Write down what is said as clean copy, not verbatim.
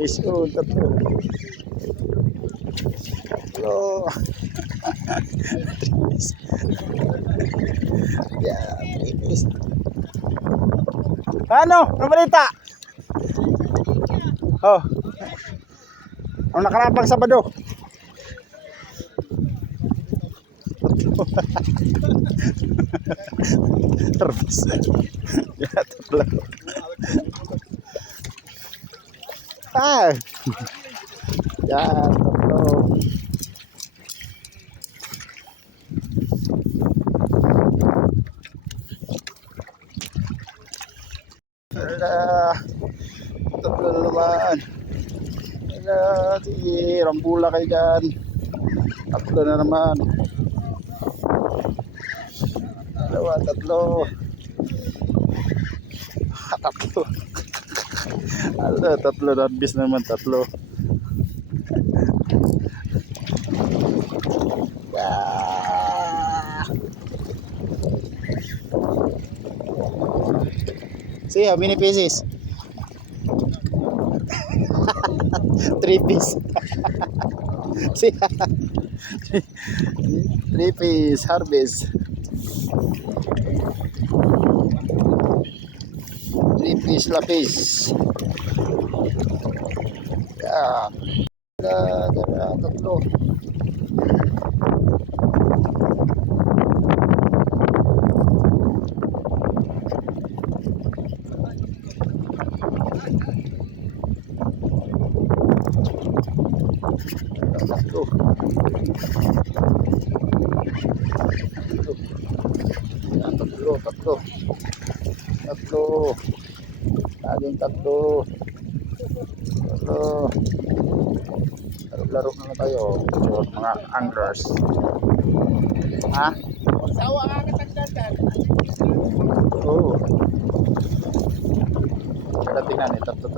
Fish on, tatlo. Tatlo. Yan, fish. Ano? Ano balita? Oh. Ang nakarapang Sabado. Terus. Ya, tatlo. Ah. Yan, tatlo. Tatlo na naman. Sige, rambula kayo dyan. Tatlo na naman. Dalawa, tatlo. Tatlo. Ala, tatlo na bis naman, tatlo. See how many pieces? 3 piece. See, 3 piece harvest. 3 piece lapis. Yeah. Tatlo. Tatlo. Yan, tatlo. Laging tatlo. Laro na tayo. Mga anglers. Ha? Sawa ka katagdagan. Oo. Kaya tingnan eh, tatlo.